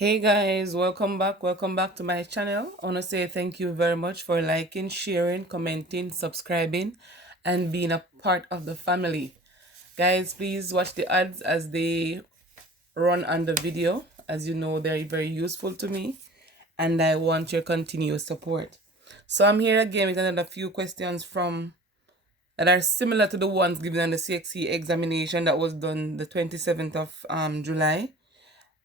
Hey guys, welcome back to my channel. I want to say thank you very much for liking, sharing, commenting, subscribing, and being a part of the family. Guys, please watch the ads as they run on the video. As you know, they're very useful to me, and I want your continuous support. So I'm here again with another few questions from that are similar to the ones given on the CXC examination that was done the 27th of July.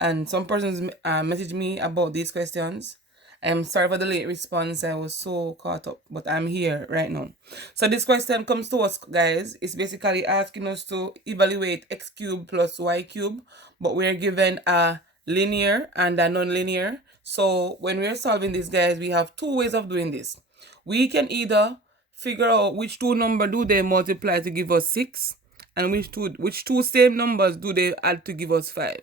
And some persons messaged me about these questions. I'm sorry for the late response. I was so caught up, but I'm here right now. So this question comes to us, guys. It's basically asking us to evaluate x cubed plus y cubed, but we're given a linear and a non-linear. So when we're solving this, guys, we have two ways of doing this. We can either figure out which two numbers do they multiply to give us 6, and which two same numbers do they add to give us 5.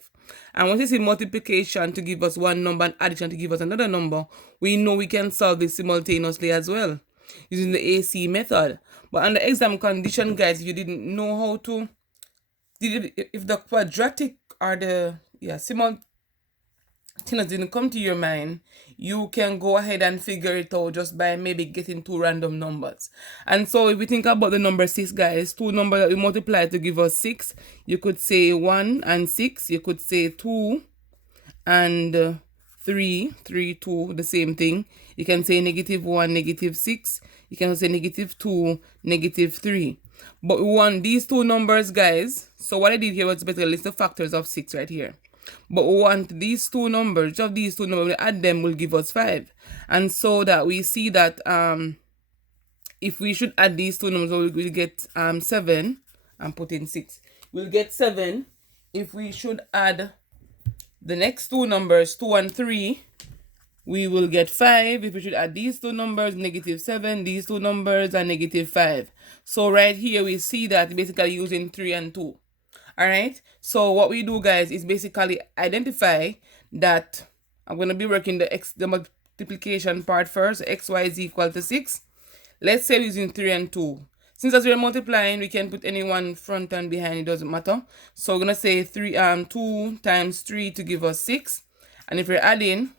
And once you see multiplication to give us one number and addition to give us another number, we know we can solve this simultaneously as well using the AC method. But under exam condition, guys, if you didn't know how to, if the quadratic or the simultaneous didn't come to your mind, you can go ahead and figure it out just by maybe getting two random numbers. And so if we think about the number 6, guys, two numbers that we multiply to give us 6, you could say 1 and 6, you could say 2 and 3, 2, the same thing. You can say -1, -6. You can say -2, -3. But we want these two numbers, guys. So what I did here was basically list the factors of 6 right here. But we want these two numbers, each of these two numbers, we add them will give us 5. And so that we see that if we should add these two numbers, we'll get 7 and put in 6. We'll get 7 if we should add the next two numbers, 2 and 3, we will get 5. If we should add these two numbers, -7, these two numbers are -5. So right here, we see that basically using 3 and 2. All right. So what we do, guys, is basically identify that I'm going to be working the multiplication part first. Xy is equal to 6. Let's say we're using 3 and 2. Since as we're multiplying, we can put any one front and behind, it doesn't matter. So we're gonna say 2 times 3 to give us 6. And if we're adding,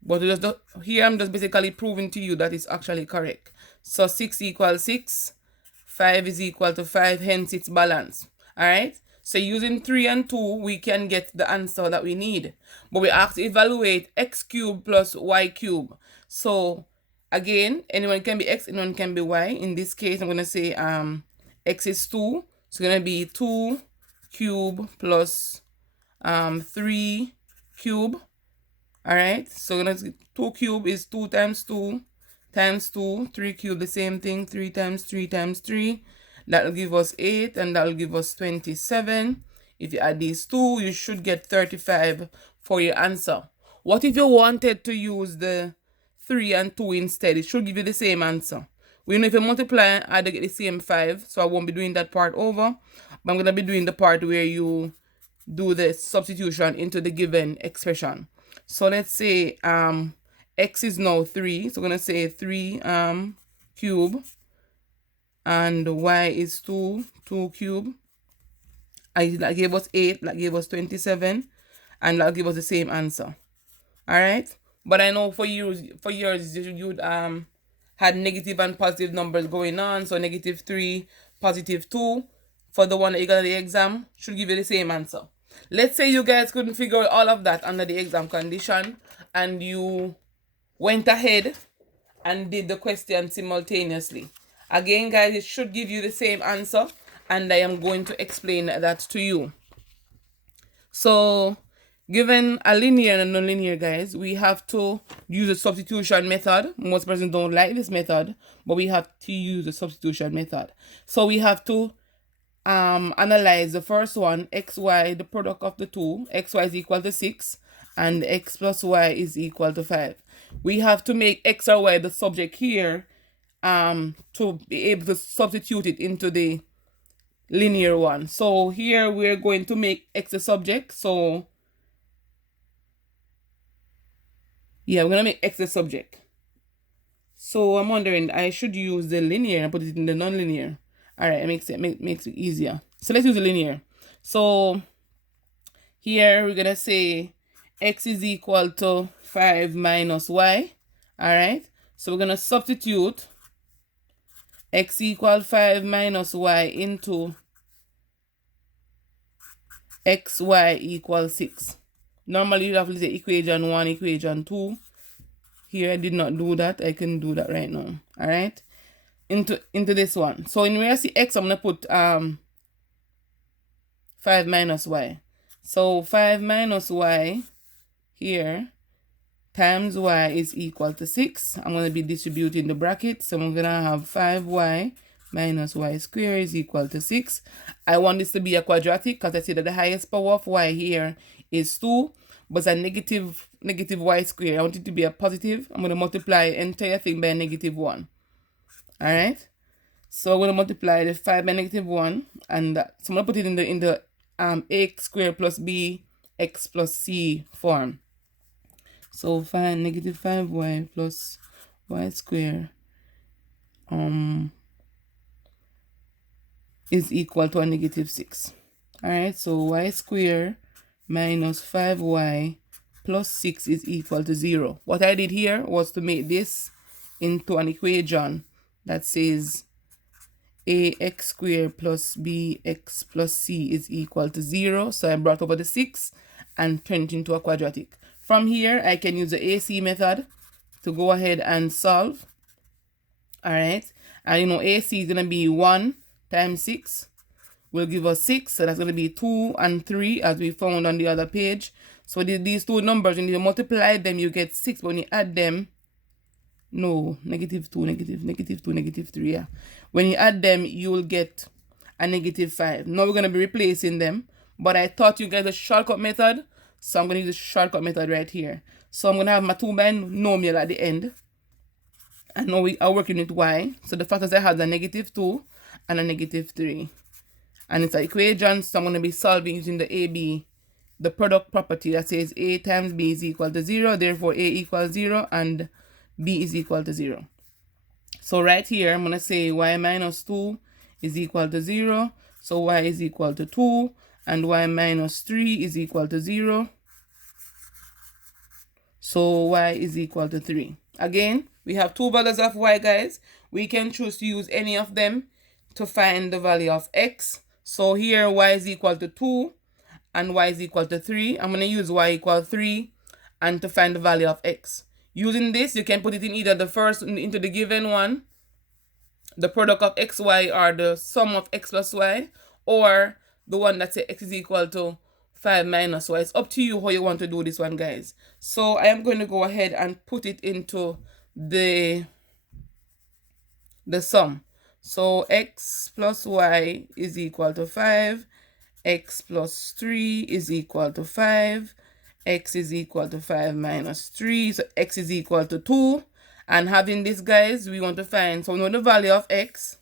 but here I'm just basically proving to you that it's actually correct. So 6 equals 6, 5 is equal to 5, hence it's balanced. Alright? So using 3 and 2, we can get the answer that we need. But we have to evaluate x cubed plus y cubed. So again, anyone can be x, anyone can be y. In this case, I'm going to say x is 2. So it's going to be 2 cube plus 3 cube. All right. So 2 cube is 2 times 2 times 2. 3 cube, the same thing. 3 times 3 times 3. That will give us 8, and that will give us 27. If you add these two, you should get 35 for your answer. What if you wanted to use the 3 and 2 instead? It should give you the same answer. We know if you multiply, I get the same 5, so I won't be doing that part over. But I'm going to be doing the part where you do the substitution into the given expression. So let's say x is now 3. So we're going to say 3 cube, and y is 2 cube. That gave us 8, that gave us 27, and that gave us the same answer. All right. But I know for years you'd had negative and positive numbers going on. So -3, +2 for the one that you got at the exam should give you the same answer. Let's say you guys couldn't figure out all of that under the exam condition, and you went ahead and did the question simultaneously. Again, guys, it should give you the same answer, and I am going to explain that to you. So given a linear and a non-linear, guys, we have to use a substitution method. Most persons don't like this method, but we have to use the substitution method. So we have to analyze the first one, xy, the product of the two. Xy is equal to 6, and x plus y is equal to 5. We have to make x or y the subject here to be able to substitute it into the linear one. So here we're going to make x the subject. So yeah, we're gonna make x the subject. So I'm wondering, I should use the linear and put it in the non-linear. All right, it makes it easier. So let's use the linear. So Here we're gonna say x is equal to 5 minus y. All right, so we're gonna substitute x equal 5 minus y into xy equals 6. Normally you have to say equation 1, equation 2. Here I did not do that. I can do that right now. All right, into this one. So in where I see x, I'm gonna put 5 minus y. So 5 minus y here times y is equal to 6. I'm going to be distributing the brackets. So I'm going to have 5y minus y squared is equal to 6. I want this to be a quadratic because I see that the highest power of y here is 2, but it's a negative y squared. I want it to be a positive. I'm going to multiply the entire thing by negative 1. All right. So I'm going to multiply the 5 by negative 1, and so I'm going to put it in the ax squared plus b x plus c form. So find negative 5y plus y squared is equal to a negative 6. Alright, so y squared minus 5y plus 6 is equal to 0. What I did here was to make this into an equation that says ax squared plus bx plus c is equal to 0. So I brought over the 6 and turned it into a quadratic. From here, I can use the AC method to go ahead and solve. All right. And you know, AC is going to be 1 times 6 will give us 6. So that's going to be 2 and 3 as we found on the other page. So these two numbers, when you multiply them, you get 6. But when you add them, no, negative 2, negative 2, negative 3, yeah. When you add them, you will get a negative 5. Now we're going to be replacing them. But I taught you guys a shortcut method. So I'm going to use the shortcut method right here. So I'm going to have my 2 binomial at the end. And now we are working with y. So the factors I have are negative 2 and a negative 3. And it's an equation. So I'm going to be solving using the AB, the product property that says a times b is equal to 0. Therefore, a equals 0 and b is equal to 0. So right here, I'm going to say y minus 2 is equal to 0. So y is equal to 2. And y minus 3 is equal to 0. So y is equal to 3. Again, we have two values of y, guys. We can choose to use any of them to find the value of x. So here y is equal to 2 and y is equal to 3. I'm going to use y equal 3 and to find the value of x. Using this, you can put it in either the first into the given one, the product of x, y, or the sum of x plus y, or the one that says x is equal to 5 minus y. It's up to you how you want to do this one, guys. So I am going to go ahead and put it into the sum. So x plus y is equal to 5. X plus 3 is equal to 5. X is equal to 5 minus 3. So x is equal to 2. And having this, guys, we want to find, so we know the value of x,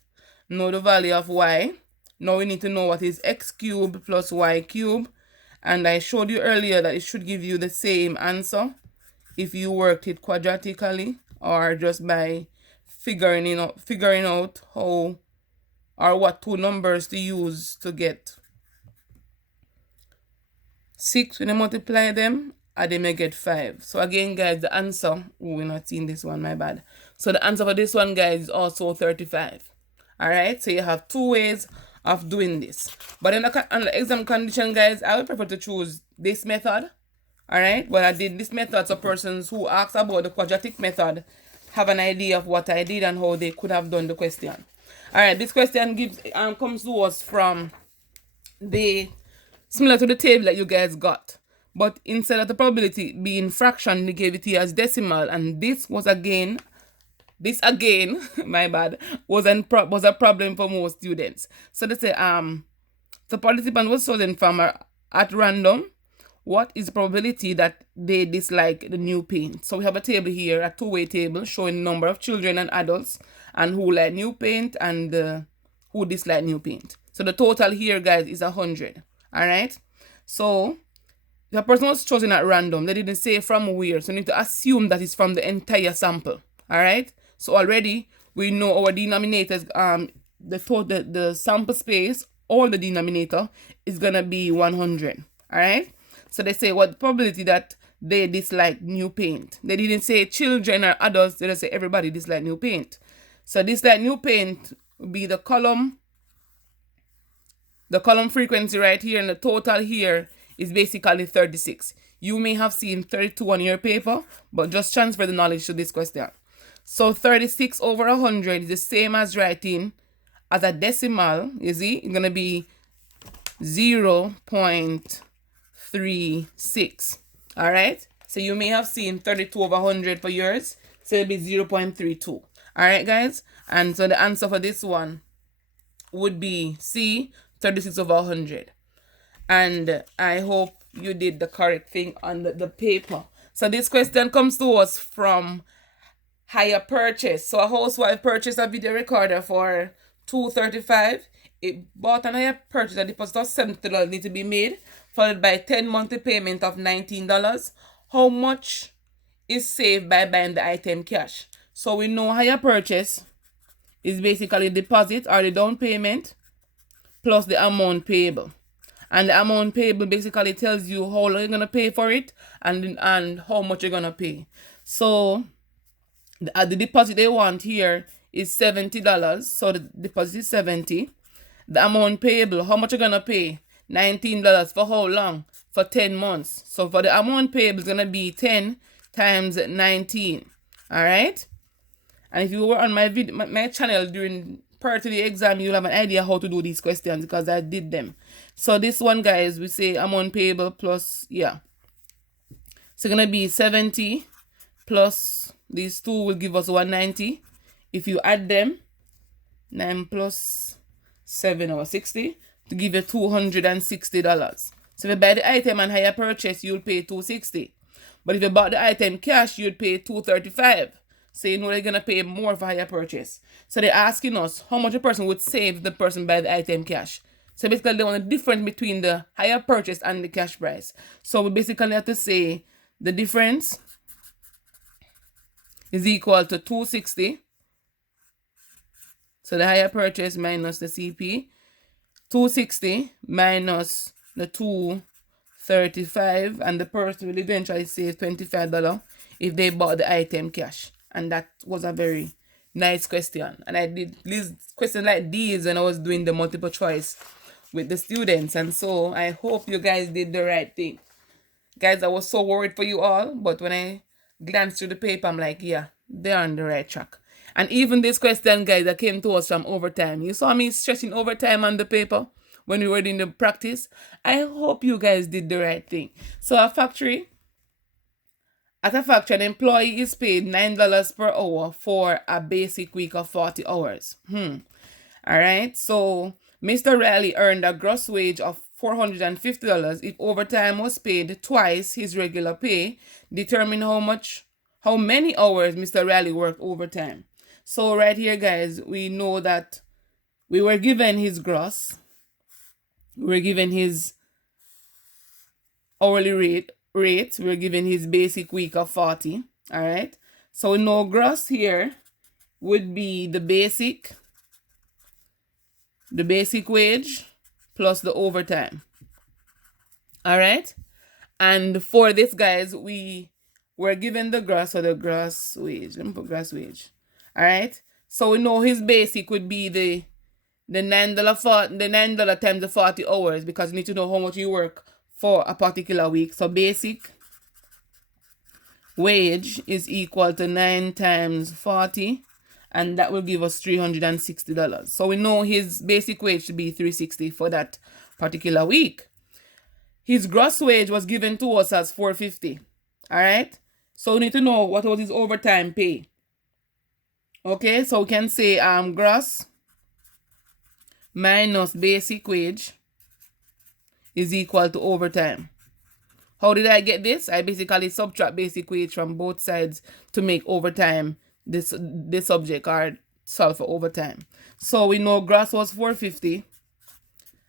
know the value of y. Now we need to know what is x cubed plus y cubed. And I showed you earlier that it should give you the same answer if you worked it quadratically or just by figuring out how or what two numbers to use to get 6 when you multiply them, and they may get 5. So again, guys, the answer, we're not seeing this one, my bad. So the answer for this one, guys, is also 35. All right, so you have two ways of doing this. But in the exam condition, guys, I would prefer to choose this method. All right, but I did this method so persons who ask about the quadratic method have an idea of what I did and how they could have done the question. All right, this question comes to us from similar to the table that you guys got, but instead of the probability being fraction, they gave it here as decimal, and this again, my bad, was a problem for most students. So they say the participant was chosen from at random. What is the probability that they dislike the new paint? So we have a table here, a two-way table showing number of children and adults and who like new paint and who dislike new paint. So the total here, guys, is 100. All right. So the person was chosen at random. They didn't say from where. So you need to assume that it's from the entire sample. All right. So already we know our denominators, the sample space, or the denominator is going to be 100. All right. So they say what probability that they dislike new paint. They didn't say children or adults, they just say everybody dislike new paint. So dislike new paint would be the column frequency right here, and the total here is basically 36. You may have seen 32 on your paper, but just transfer the knowledge to this question. So 36 over 100 is the same as writing as a decimal. You see, it's going to be 0.36. All right. So you may have seen 32 over 100 for yours. So it'll be 0.32. All right, guys. And so the answer for this one would be C, 36 over 100. And I hope you did the correct thing on the paper. So this question comes to us from hire purchase. So a housewife purchased a video recorder for $235. It bought an hire purchase, a deposit of $70 need to be made, followed by 10 monthly payment of $19. How much is saved by buying the item cash? So we know hire purchase is basically deposit or the down payment plus the amount payable. And the amount payable basically tells you how long you're going to pay for it and how much you're going to pay. So the deposit they want here is $70. So the deposit is $70. The amount payable, how much you're going to pay? $19. For how long? For 10 months. So for the amount payable, it's going to be 10 times 19. All right? And if you were on my channel prior to the exam, you'll have an idea how to do these questions because I did them. So this one, guys, we say amount payable plus, yeah. So it's going to be 70 plus these two will give us 190. If you add them, 9 plus 7 or 60 to give you $260. So if you buy the item and hire purchase, you'll pay $260. But if you bought the item cash, you'd pay $235. So you know they're going to pay more for hire purchase. So they're asking us how much a person would save if the person buy the item cash. So basically they want the difference between the hire purchase and the cash price. So we basically have to say the difference is equal to $260. So the hire purchase minus the CP. $260 minus the $235, and the person will eventually save $25 if they bought the item cash. And that was a very nice question. And I did these questions like these when I was doing the multiple choice with the students. And so I hope you guys did the right thing. Guys, I was so worried for you all. But when I glanced through the paper, I'm like, yeah, they're on the right track. And even this question, guys, that came to us from overtime. You saw me stretching overtime on the paper when we were doing the practice. I hope you guys did the right thing. So at a factory, an employee is paid $9 per hour for a basic week of 40 hours. All right. So Mr. Riley earned a gross wage of $450 if overtime was paid twice his regular pay. Determine how many hours Mr. Riley worked overtime. So right here, guys, we know that we were given his gross. We were given his hourly rate. We were given his basic week of 40. All right. So we know gross here would be the basic wage plus the overtime. All right. And for this, guys, we were given the gross or the gross wage. Let me put gross wage. All right. So we know his basic would be the $9 times the 40 hours because you need to know how much you work for a particular week. So basic wage is equal to 9 times 40, and that will give us $360. So we know his basic wage should be $360 for that particular week. His gross wage was given to us as $450. All right. So we need to know what was his overtime pay. Okay, so we can say gross minus basic wage is equal to overtime. How did I get this? I basically subtract basic wage from both sides to make overtime this subject or solve for overtime. So we know gross was $450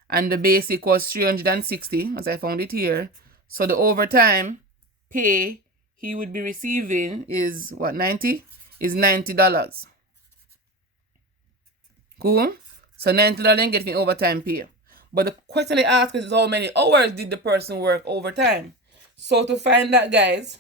and the basic was $360, as I found it here. So the overtime pay he would be receiving is what, 90? Is $90. Cool? So $90 get me overtime pay. But the question they ask is how many hours did the person work overtime? So to find that, guys,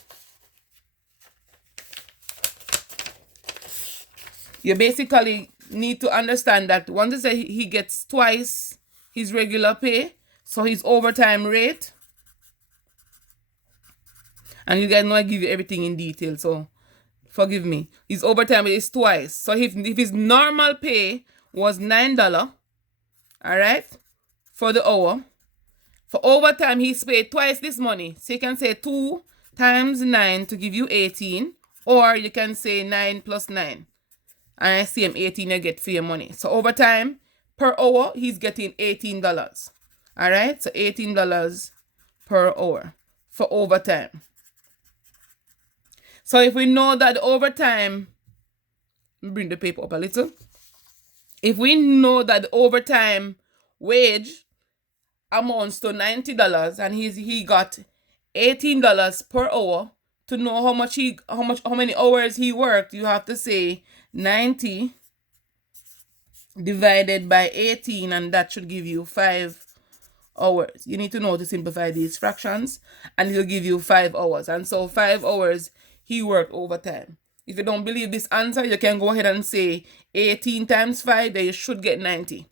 you basically need to understand that once they say he gets twice his regular pay, so his overtime rate, and you guys know I give you everything in detail, so forgive me. His overtime is twice. So if his normal pay was $9, all right, for the hour, for overtime he's paid twice this money. So you can say 2 times 9 to give you 18, or you can say 9 plus 9. And I see him 18 you get for your money. So overtime per hour, he's getting $18. All right, so $18 per hour for overtime. So if we know that the overtime, bring the paper up a little. If we know that the overtime wage amounts to $90 and he got $18 per hour, to know how many hours he worked, you have to say 90 divided by 18, and that should give you 5 hours. You need to know to simplify these fractions, and it'll give you 5 hours. And so 5 hours he worked overtime. If you don't believe this answer, you can go ahead and say 18 times 5, then you should get 90.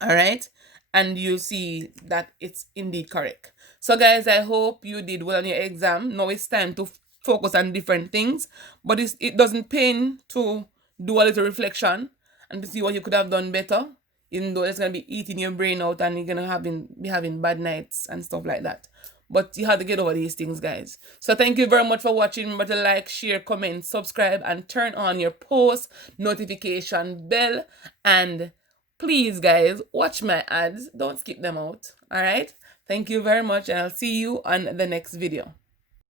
All right, and you see that it's indeed correct. So guys, I hope you did well on your exam. Now it's time to focus on different things, but it doesn't pain to do a little reflection and to see what you could have done better, even though it's going to be eating your brain out and you're going to be having bad nights and stuff like that. But you have to get over these things, guys. So thank you very much for watching. Remember to like, share, comment, subscribe, and turn on your post notification bell. And please, guys, watch my ads. Don't skip them out. All right? Thank you very much, and I'll see you on the next video.